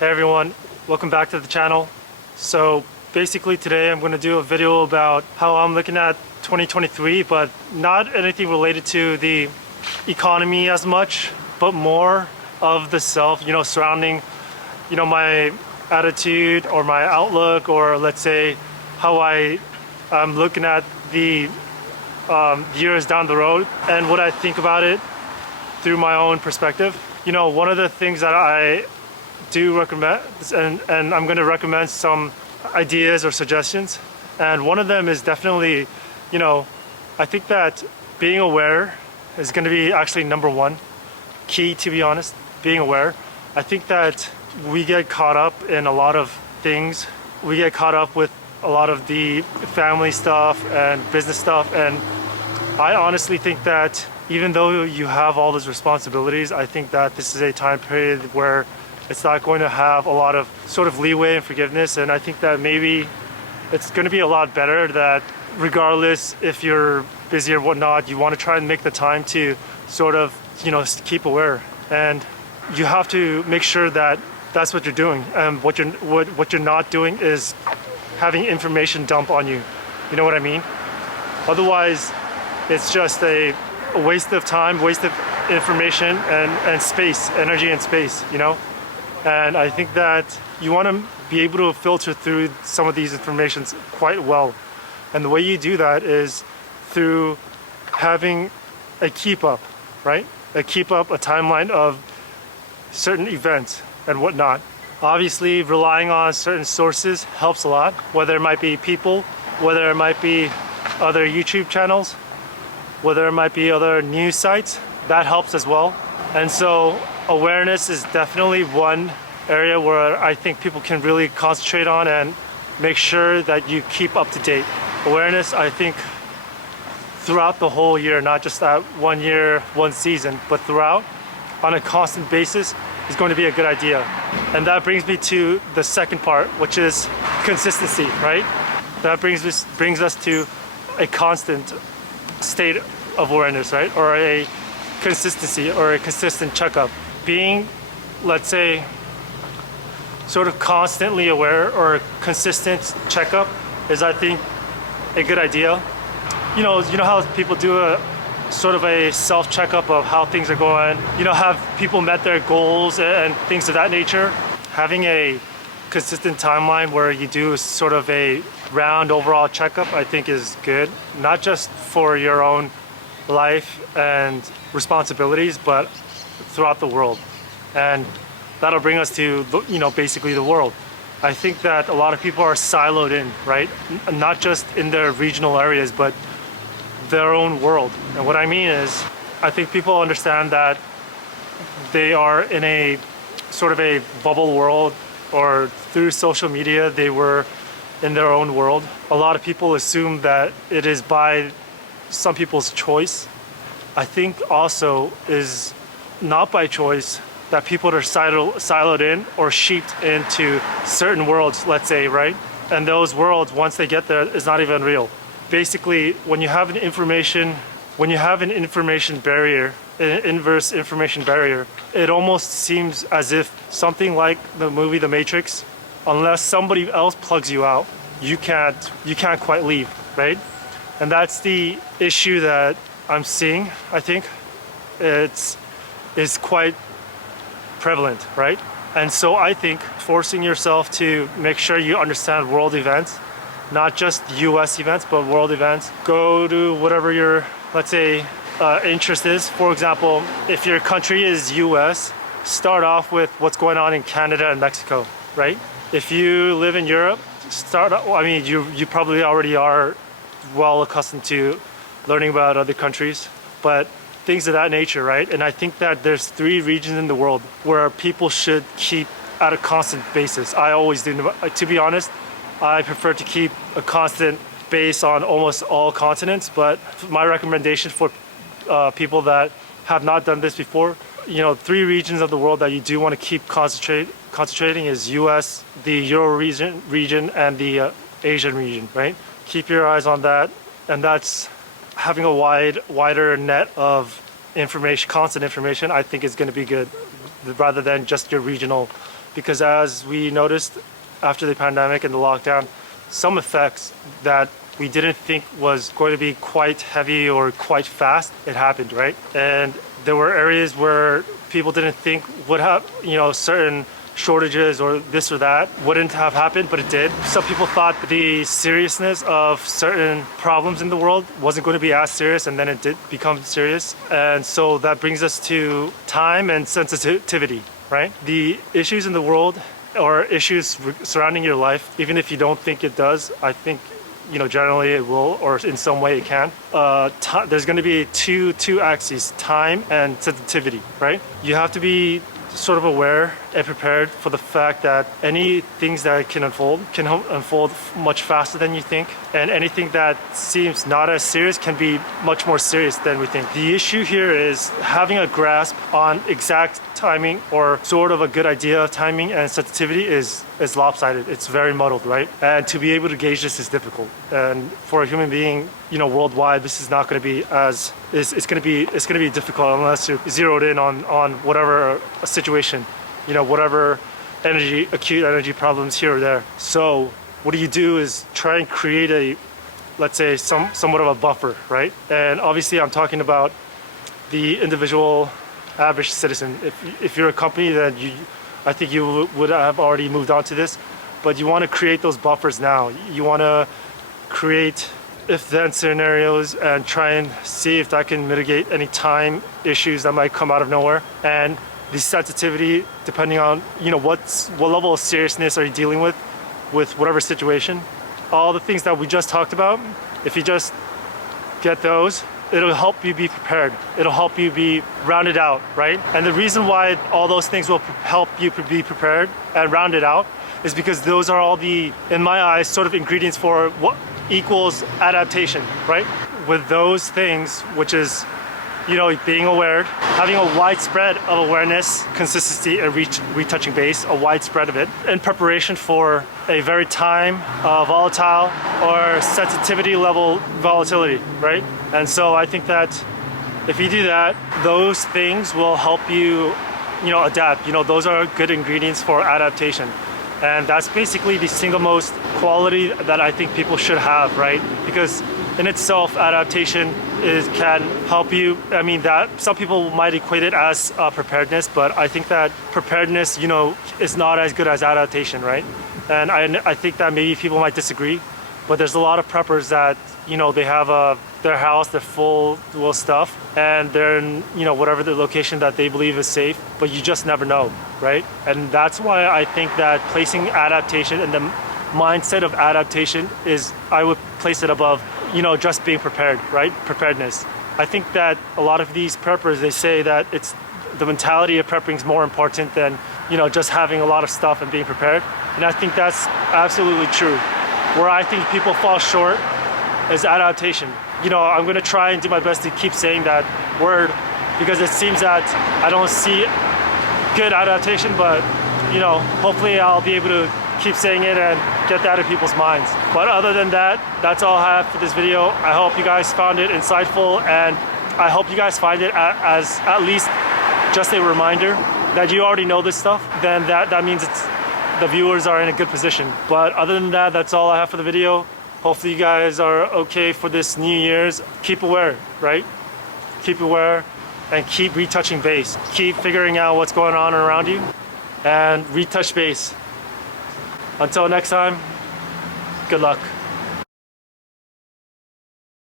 Hey everyone, welcome back to the channel. So basically today I'm going to do a video about how I'm looking at 2023, but not anything related to the economy as much, but more of the self, surrounding, my attitude or my outlook, or let's say how I'm looking at the years down the road and what I think about it through my own perspective. One of the things that I do recommend, and I'm going to recommend some ideas or suggestions, and one of them is definitely, I think that being aware is going to be actually number one key, to be honest. Being aware. I think that we get caught up in a lot of things. We get caught up with a lot of the family stuff and business stuff, and I honestly think that even though you have all those responsibilities, I think that this is a time period where it's not going to have a lot of sort of leeway and forgiveness, and I think that maybe it's going to be a lot better that regardless if you're busy or whatnot, you want to try and make the time to sort of, keep aware, and you have to make sure that that's what you're doing, and what you're not doing is having information dump on you. You know what I mean? Otherwise, it's just a waste of time, waste of information and space, energy and space, And I think that you want to be able to filter through some of these informations quite well. And the way you do that is through having a keep up, right? A timeline of certain events and whatnot. Obviously, relying on certain sources helps a lot, whether it might be people, whether it might be other YouTube channels, whether it might be other news sites, that helps as well. And so awareness is definitely one area where I think people can really concentrate on and make sure that you keep up to date. Awareness, I think, throughout the whole year, not just that 1 year, one season, but throughout, on a constant basis, is going to be a good idea. And that brings me to the second part, which is consistency, right? That brings us to a constant state of awareness, right? Or a consistency or a consistent checkup. Being, let's say, sort of constantly aware or a consistent checkup is, I think, a good idea. You know how people do a sort of a self-checkup of how things are going, have people met their goals and things of that nature. Having a consistent timeline where you do sort of a round overall checkup, I think, is good, not just for your own life and responsibilities, but throughout the world. And that'll bring us to, basically the world. I think that a lot of people are siloed in, right? Not just in their regional areas, but their own world. And what I mean is, I think people understand that they are in a sort of a bubble world, or through social media, they were in their own world. A lot of people assume that it is by some people's choice. I think also is not by choice that people are siloed in or sheeped into certain worlds, let's say, right? And those worlds, once they get there, is not even real. Basically, when you have an information barrier, an inverse information barrier, it almost seems as if something like the movie The Matrix, unless somebody else plugs you out, you can't quite leave, right? And that's the issue that I'm seeing. I think is quite prevalent, right? And so I think forcing yourself to make sure you understand world events, not just US events, but world events. Go to whatever your, let's say, interest is. For example, if your country is US, start off with what's going on in Canada and Mexico, right? If you live in Europe, you probably already are well accustomed to learning about other countries, but things of that nature, right? And I think that there's 3 regions in the world where people should keep at a constant basis. I always do. To be honest, I prefer to keep a constant base on almost all continents, but my recommendation for people that have not done this before, 3 regions of the world that you do want to keep concentrating is US, the Euro region, and the Asian region, right? Keep your eyes on that, and that's having a wider net of information, constant information, I think is going to be good, rather than just your regional because as we noticed after the pandemic and the lockdown, some effects that we didn't think was going to be quite heavy or quite fast, it happened, right? And there were areas where people didn't think would have, certain shortages or this or that wouldn't have happened, but it did. Some people thought the seriousness of certain problems in the world wasn't going to be as serious, and then it did become serious. And so that brings us to time and sensitivity, right? The issues in the world or issues surrounding your life, even if you don't think it does, I think generally it will, or in some way it can. There's going to be two axes: time and sensitivity, right? You have to be sort of aware and prepared for the fact that any things that can unfold much faster than you think, and anything that seems not as serious can be much more serious than we think. The issue here is having a grasp on exact timing, or sort of a good idea of timing and sensitivity is lopsided. It's very muddled, right? And to be able to gauge this is difficult. And for a human being, worldwide, this is not going to be it's going to be difficult unless you're zeroed in on whatever situation, whatever acute energy problems here or there. So what do is try and create let's say somewhat of a buffer, right? And obviously I'm talking about the individual average citizen. If you're a company, then I think you would have already moved on to this, but you want to create those buffers now. You want to create if-then scenarios and try and see if that can mitigate any time issues that might come out of nowhere. And the sensitivity, depending on what level of seriousness are you dealing with whatever situation. All the things that we just talked about, if you just get those, it'll help you be prepared. It'll help you be rounded out, right? And the reason why all those things will help you be prepared and rounded out is because those are all the, in my eyes, sort of ingredients for what equals adaptation, right? With those things, which is, being aware, having a widespread of awareness, consistency, and retouching base, a widespread of it, in preparation for a very volatile or sensitivity level volatility, right? And so I think that if you do that, those things will help you, adapt. Those are good ingredients for adaptation. And that's basically the single most quality that I think people should have, right? Because in itself, adaptation can help you. I mean, that some people might equate it as preparedness, but I think that preparedness, is not as good as adaptation, right? And I think that maybe people might disagree, but there's a lot of preppers that, they have their house, they're full of stuff, and they're in, whatever the location that they believe is safe, but you just never know, right? And that's why I think that placing adaptation and the mindset of adaptation I would place it above, just being prepared, right? Preparedness. I think that a lot of these preppers, they say that it's the mentality of prepping is more important than, just having a lot of stuff and being prepared. And I think that's absolutely true. Where I think people fall short is adaptation. I'm going to try and do my best to keep saying that word, because it seems that I don't see good adaptation, but hopefully I'll be able to keep saying it and get that in people's minds. But other than that, that's all I have for this video. I hope you guys found it insightful, and I hope you guys find it as at least just a reminder that you already know this stuff. Then that means the viewers are in a good position. But other than that, that's all I have for the video. Hopefully you guys are okay for this New Year's. Keep aware, right? Keep aware and keep retouching base. Keep figuring out what's going on around you and retouch base. Until next time, good luck.